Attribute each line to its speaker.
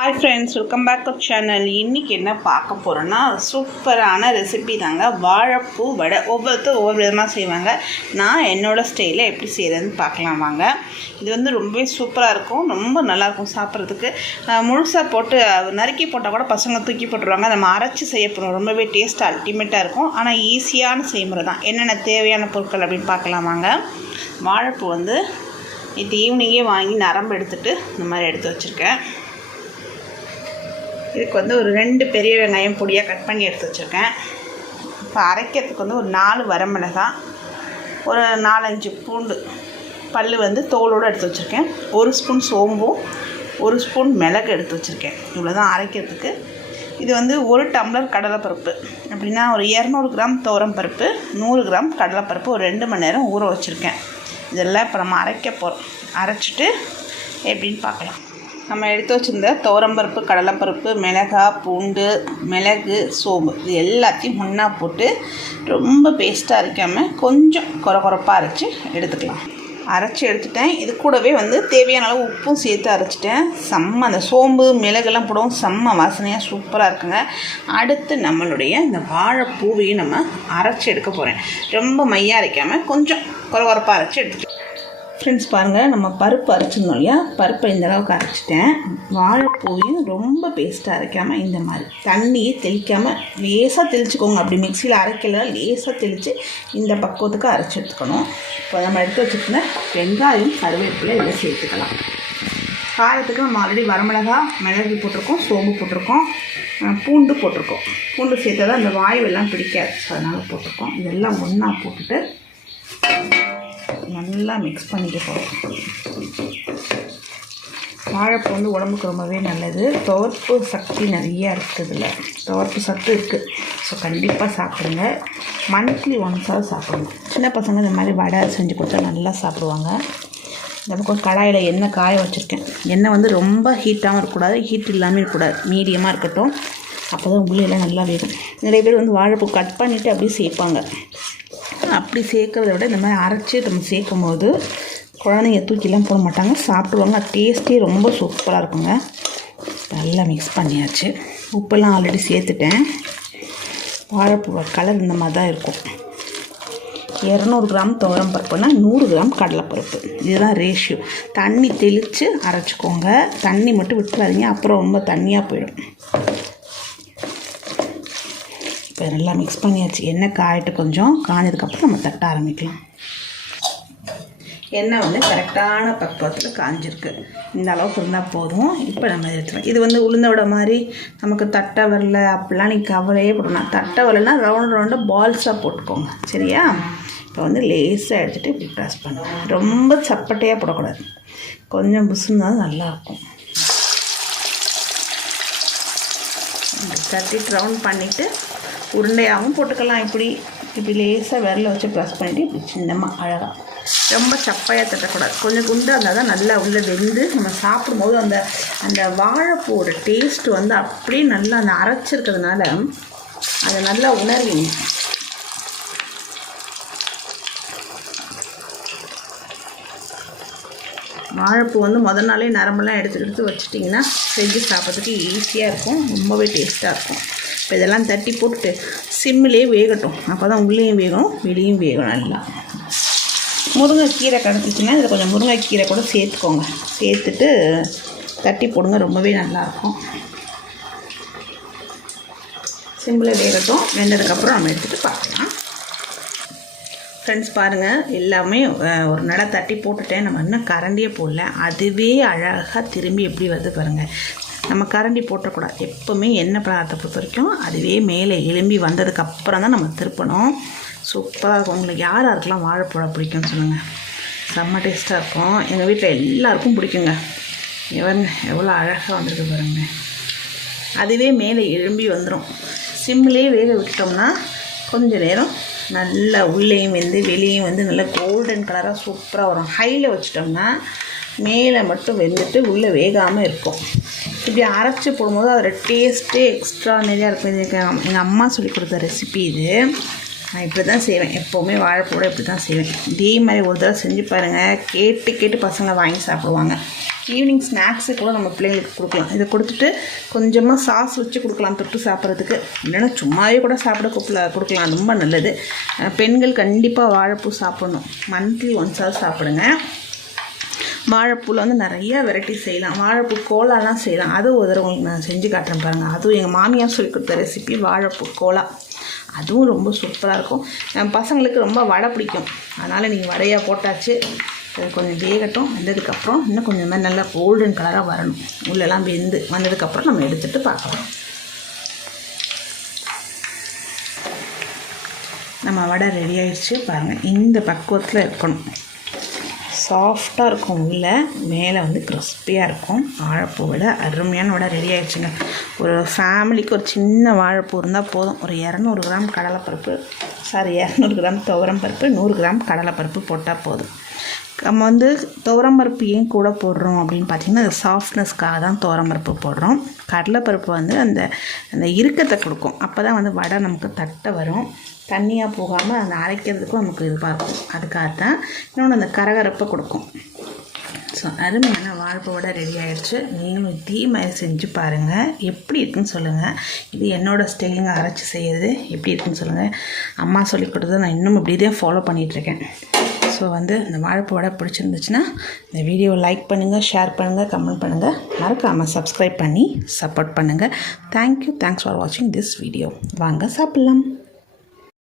Speaker 1: Hi friends welcome back up channel இன்றைக்கி என்ன பார்க்க போகிறோன்னா சூப்பரான ரெசிபி தாங்க. வாழைப்பூ வடை. ஒவ்வொருத்தரும் ஒவ்வொரு விதமாக செய்வாங்க. நான் என்னோடய ஸ்டைலில் எப்படி செய்கிறதுன்னு பார்க்கலாம் வாங்க. இது வந்து ரொம்பவே சூப்பராக இருக்கும். ரொம்ப நல்லாயிருக்கும் சாப்பிட்றதுக்கு. முழுசாக போட்டு நறுக்கி போட்டால் கூட பசங்க தூக்கி போட்டுருவாங்க. நம்ம அரைச்சி செய்ய போகிறோம் ரொம்பவே டேஸ்ட் அல்டிமேட்டாக இருக்கும். ஆனால் ஈஸியான செய்முறை தான். என்னென்ன தேவையான பொருட்கள் அப்படின்னு பார்க்கலாம் வாங்க. வாழைப்பூ வந்து இது ஈவினிங்கே வாங்கி நரம்பு எடுத்துகிட்டு இந்த மாதிரி எடுத்து வச்சுருக்கேன். இதுக்கு வந்து ஒரு ரெண்டு பெரிய வெங்காயம் பொடியாக கட் பண்ணி எடுத்து வச்சுருக்கேன். இப்போ அரைக்கிறதுக்கு வந்து ஒரு நாலு வரமிளகாய் ஒரு நாலஞ்சு பூண்டு பல் வந்து தோலோடு எடுத்து வச்சுருக்கேன். ஒரு ஸ்பூன் சோம்பும் ஒரு ஸ்பூன் மிளகு எடுத்து வச்சுருக்கேன். இவ்வளோ தான் அரைக்கிறதுக்கு. இது வந்து ஒரு டம்ளர் கடலைப்பருப்பு. அப்படின்னா ஒரு இரநூறு கிராம் துவரம் பருப்பு நூறு கிராம் கடலைப்பருப்பு ஒரு ரெண்டு மணி நேரம் ஊற வச்சுருக்கேன். இதெல்லாம் இப்போ நம்ம அரைக்க போகிறோம் அரைச்சிட்டு எப்படின்னு பார்க்கலாம். நம்ம எடுத்து வச்சுருந்த துவரம்பருப்பு கடலைப்பருப்பு மிளகாய் பூண்டு மிளகு சோம்பு இது எல்லாத்தையும் ஒன்றா போட்டு ரொம்ப பேஸ்ட்டாக அரைக்காமல் கொஞ்சம் குறை குறைப்பாக அரைச்சி எடுத்துக்கலாம். அரைச்சி எடுத்துட்டேன். இது கூடவே வந்து தேவையான அளவு உப்பும் சேர்த்து அரைச்சிட்டேன். செம்ம அந்த சோம்பு மிளகுலாம் போடவும் செம்ம வாசனையாக சூப்பராக இருக்குங்க. அடுத்து நம்மளுடைய இந்த வாழைப்பூவையும் நம்ம அரைச்சி எடுக்க போகிறேன் ரொம்ப மையாக அரைக்காமல் கொஞ்சம் குறை குறைப்பாக அரைச்சி எடுத்துக்கலாம். ஃப்ரெண்ட்ஸ் பாருங்கள் நம்ம பருப்பு அரைச்சிருந்தோம் இல்லையா? பருப்பை இந்த அளவுக்கு அரைச்சிட்டேன். வாழைப்பூவையும் ரொம்ப பேஸ்ட்டாக அரைக்காமல் இந்த மாதிரி தண்ணியை தெளிக்காமல் லேசாக தெளிச்சுக்கோங்க. அப்படி மிக்சியில் அரைக்கல லேசாக தெளித்து இந்த பக்குவத்துக்கு அரைச்சி எடுத்துக்கணும். இப்போ நம்ம எடுத்து வச்சுருந்த வெங்காயம் கருவேப்பிலை இதில் சேர்த்துக்கலாம் காயத்துக்கு நம்ம ஆல்ரெடி வரமிளகா மிளகு போட்டிருக்கோம் சோம்பு போட்டிருக்கோம் பூண்டு போட்டிருக்கோம். பூண்டு சேர்த்தா தான் அந்த வாயுவெல்லாம் பிடிக்காது. ஸோ அதனால் போட்டிருக்கோம். இதெல்லாம் ஒன்றா போட்டுட்டு நல்லா மிக்ஸ் பண்ணிக்க போகிறோம் வாழைப்பூ வந்து உடம்புக்கு ரொம்பவே நல்லது. துவர்ப்பு சக்தி நிறையா இருக்குது இதில். துவர்ப்பு சத்து இருக்குது ஸோ கண்டிப்பாக சாப்பிடுங்க. மந்த்லி ஒன்ஸாவது சாப்பிடுங்க சின்ன பசங்க இந்த மாதிரி வடை செஞ்சு கொடுத்தா நல்லா சாப்பிடுவாங்க. இந்த பக்கம் கடாயில் எண்ணெய் காய வச்சுருக்கேன். எண்ணெய் வந்து ரொம்ப ஹீட்டாகவும் இருக்கக்கூடாது. ஹீட் இல்லாமல் இருக்கக்கூடாது. மீடியமாக இருக்கட்டும். அப்போ தான் உள்ளேலாம் நல்லா வேகும். நிறைய பேர் வந்து வாழைப்பூ கட் பண்ணிவிட்டு அப்படியே சேர்ப்பாங்க. அப்படி சேர்க்குறத விட இந்த மாதிரி அரைச்சி நம்ம சேர்க்கும் போது குழந்தைங்க தூக்கிலாம் போட மாட்டாங்க. சாப்பிடுவாங்க. டேஸ்ட்டே ரொம்ப சூப்பராக இருக்குங்க. நல்லா மிக்ஸ் பண்ணியாச்சு. உப்பெல்லாம் ஆல்ரெடி சேர்த்துட்டேன். வாழைப்பூ கலர் இந்த மாதிரி தான் இருக்கும். இரநூறு கிராம் துவரம் பருப்புனா நூறு கிராம் கடலைப்பருப்பு. இதுதான் ரேஷியோ தண்ணி தெளித்து அரைச்சிக்கோங்க. தண்ணி மட்டும் விட்டுறாதீங்க. அப்புறம் ரொம்ப தண்ணியாக போயிடும். இப்போ நல்லா மிக்ஸ் பண்ணியாச்சு. எண்ணெய் காயிட்டு கொஞ்சம். காஞ்சதுக்கப்புறம் நம்ம தட்ட ஆரம்பிக்கலாம். எண்ணெய் வந்து கரெக்டான பக்குவத்தில் காஞ்சிருக்கு. இந்த அளவுக்கு இருந்தால் போதும். இப்போ நம்ம எடுத்துக்கலாம். இது வந்து உளுந்தோட விட மாதிரி நமக்கு தட்டை வரல அப்படிலாம் நீங்கள் கவலையே போடணும் தட்டை வரலன்னா ரவுண்ட் ரவுண்டாக பால்ஸாக போட்டுக்கோங்க. சரியா? இப்போ வந்து லேஸாக எடுத்துகிட்டு இப்படி ப்ரெஸ் பண்ணுவோம் ரொம்ப சப்பட்டையாக போடக்கூடாது. கொஞ்சம் புசுன்னு தான் நல்லாயிருக்கும் தட்டிட்டு ரவுண்ட் பண்ணிவிட்டு உருண்டையாகவும் போட்டுக்கலாம். இப்படி இப்படி லேசாக விரல வச்சு ப்ரெஸ் பண்ணிவிட்டு இப்படி சின்னமாக அழகாக ரொம்ப சப்பையாக தட்டக்கூடாது. கொஞ்சம் குண்டாக இருந்தால் தான் நல்லா உள்ளே வெந்து நம்ம சாப்பிடும்போது அந்த அந்த வாழைப்பூவோட டேஸ்ட் வந்து அப்படியே நல்லா அந்த அரைச்சிருக்கிறதுனால அதை நல்லா உணர்வீங்க. வாழைப்பூ வந்து முதல் நாளே நரம்பெல்லாம் எடுத்து எடுத்து வச்சிட்டிங்கன்னா செஞ்சு சாப்பிட்றதுக்கு ஈஸியாக இருக்கும். ரொம்பவே டேஸ்ட்டாக இருக்கும். இப்போ இதெல்லாம் தட்டி போட்டுட்டு சிம்மிலே வேகட்டும். அப்போ தான் உள்ளேயும் வேகணும் வெளியும் வேகணும் நல்லா. முருங்கைக்கீரை கிடச்சிச்சின்னா இதில் கொஞ்சம் முருங்கைக்கீரை கூட சேர்த்துக்கோங்க. சேர்த்துட்டு தட்டி போடுங்க ரொம்பவே நல்லாயிருக்கும். சிம்மில் வேகட்டும் வெந்ததுக்கப்புறம் நம்ம எடுத்துகிட்டு பார்க்கலாம். ஃப்ரெண்ட்ஸ் பாருங்கள் எல்லாமே ஒரு நடை தட்டி போட்டுட்டேன். நம்ம இன்னும் கரண்டியே போடல. அதுவே அழகாக திரும்பி எப்படி வருது பாருங்கள் நம்ம கரண்டி போட்டக்கூடாது. எப்போவுமே எண்ணெய் பதார்த்தத்தை பொறுத்த வரைக்கும் அதுவே மேலே எலும்பி வந்ததுக்கப்புறம் தான் நம்ம திருப்பணும். சூப்பராக இருக்கும். உங்களுக்கு யார் யாருக்கெல்லாம் வாழைப்பழம் பிடிக்கும்னு சொல்லுங்கள் செம்ம டேஸ்ட்டாக இருக்கும். எங்கள் வீட்டில் எல்லாருக்கும் பிடிக்குங்க. எவருங்க எவ்வளோ அழகாக வந்திருக்கு பாருங்க. அதுவே மேலே எழும்பி வந்துடும் சிம்லேயே வேக விட்டோம்னா கொஞ்ச நேரம் நல்லா உள்ளேயும் வந்து வெளியும் வந்து நல்லா கோல்டன் கலராக சூப்பராக வரும். ஹையில் வச்சிட்டோம்னா மேலே மட்டும் வெந்துட்டு உள்ளே வேகாமல் இருக்கும். இப்படி அரைச்சி போடும்போது அதோட டேஸ்ட்டே எக்ஸ்ட்ரா நிறையா இருக்கும். இது எங்கள் அம்மா சொல்லி கொடுத்த ரெசிபி இது. நான் இப்படி தான் செய்வேன். எப்போவுமே வாழைப்பூட இப்படி தான் செய்வேன். இதே மாதிரி ஒரு தடவை செஞ்சு பாருங்கள் கேட்டு கேட்டு பசங்களை வாங்கி சாப்பிடுவாங்க. ஈவினிங் ஸ்நாக்ஸு கூட நம்ம பிள்ளைங்களுக்கு கொடுக்கலாம். இதை கொடுத்துட்டு கொஞ்சமாக சாஸ் வச்சு கொடுக்கலாம் தொட்டு சாப்பிட்றதுக்கு. இல்லைன்னா சும்மாவே கூட சாப்பிட கொடுக்கல கொடுக்கலாம். ரொம்ப நல்லது. பெண்கள் கண்டிப்பாக வாழைப்பூ சாப்பிடணும். மந்த்லி ஒன்ஸாவது சாப்பிடுங்க. வாழைப்பூவில் வந்து நிறைய வெரைட்டி செய்யலாம். வாழைப்பூ கோலாலாம் செய்யலாம். அது ஒரு தடவை உங்களுக்கு நான் செஞ்சு காட்டுறேன் பாருங்கள் அதுவும் எங்கள் மாமியார் சொல்லி கொடுத்த ரெசிபி வாழைப்பூ கோலா. அதுவும் ரொம்ப சூப்பராக இருக்கும். என் பசங்களுக்கு ரொம்ப வடை பிடிக்கும். அதனால் நீங்கள் வடையாக போட்டாச்சு அது கொஞ்சம் வேகட்டும் வந்ததுக்கப்புறம் இன்னும் கொஞ்சம் மாதிரி நல்லா கோல்டன் கலராக வரணும். உள்ளெல்லாம் வெந்து வந்ததுக்கப்புறம் நம்ம எடுத்துகிட்டு பார்க்கலாம். நம்ம வடை ரெடி ஆயிடுச்சு பாருங்கள் இந்த பக்குவத்தில் இருக்கணும். சாஃப்டாக இருக்கும் உள்ளே. மேலே வந்து கிறிஸ்பியாக இருக்கும். வாழைப்பூ வடை அருமையான வடை ரெடி ஆகிடுச்சுங்க ஒரு ஃபேமிலிக்கு ஒரு சின்ன வாழைப்பூ இருந்தால் போதும். ஒரு இரநூறு கிராம் கடலைப்பருப்பு சாரி இரநூறு கிராம் துவரம் பருப்பு நூறு கிராம் கடலைப்பருப்பு போட்டால் போதும். நம்ம வந்து துவரம்பருப்பு ஏன் கூட போடுறோம் அப்படின்னு பார்த்தீங்கன்னா அது சாஃப்ட்னஸ்க்காக தான் துவரம்பருப்பு போடுறோம். கடலைப்பருப்பு வந்து அந்த அந்த இறுக்கத்தை கொடுக்கும். அப்போ தான் வந்து வடை நமக்கு தட்டை வரும். தண்ணியாக போகாமல் அந்த அரைக்கிறதுக்கும் நமக்கு இதுவாக இருக்கும் அதுக்காகத்தான் இன்னொன்று அந்த கரகரப்பை கொடுக்கும். ஸோ அருமையான வாழைப்பூவோட ரெடி ஆயிடுச்சு. நீங்களும் இதே மாதிரி செஞ்சு பாருங்கள் எப்படி இருக்குன்னு சொல்லுங்கள் இது என்னோடய ஸ்டைலிங்க அரைச்சி செய்யறது எப்படி இருக்குன்னு சொல்லுங்கள் அம்மா சொல்லி கொடுத்தது நான் இன்னும் இப்படி தான் ஃபாலோ பண்ணிகிட்ருக்கேன் ஸோ வந்து இந்த வாழைப்பூ பிடிச்சிருந்துச்சுன்னா இந்த வீடியோவை லைக் பண்ணுங்கள் ஷேர் பண்ணுங்கள் கமெண்ட் பண்ணுங்கள் மறக்காமல் சப்ஸ்கிரைப் பண்ணி சப்போர்ட் பண்ணுங்கள் தேங்க்யூ தேங்க்ஸ் ஃபார் வாட்சிங் திஸ் வீடியோ வாங்க சாப்பிட்லாம்.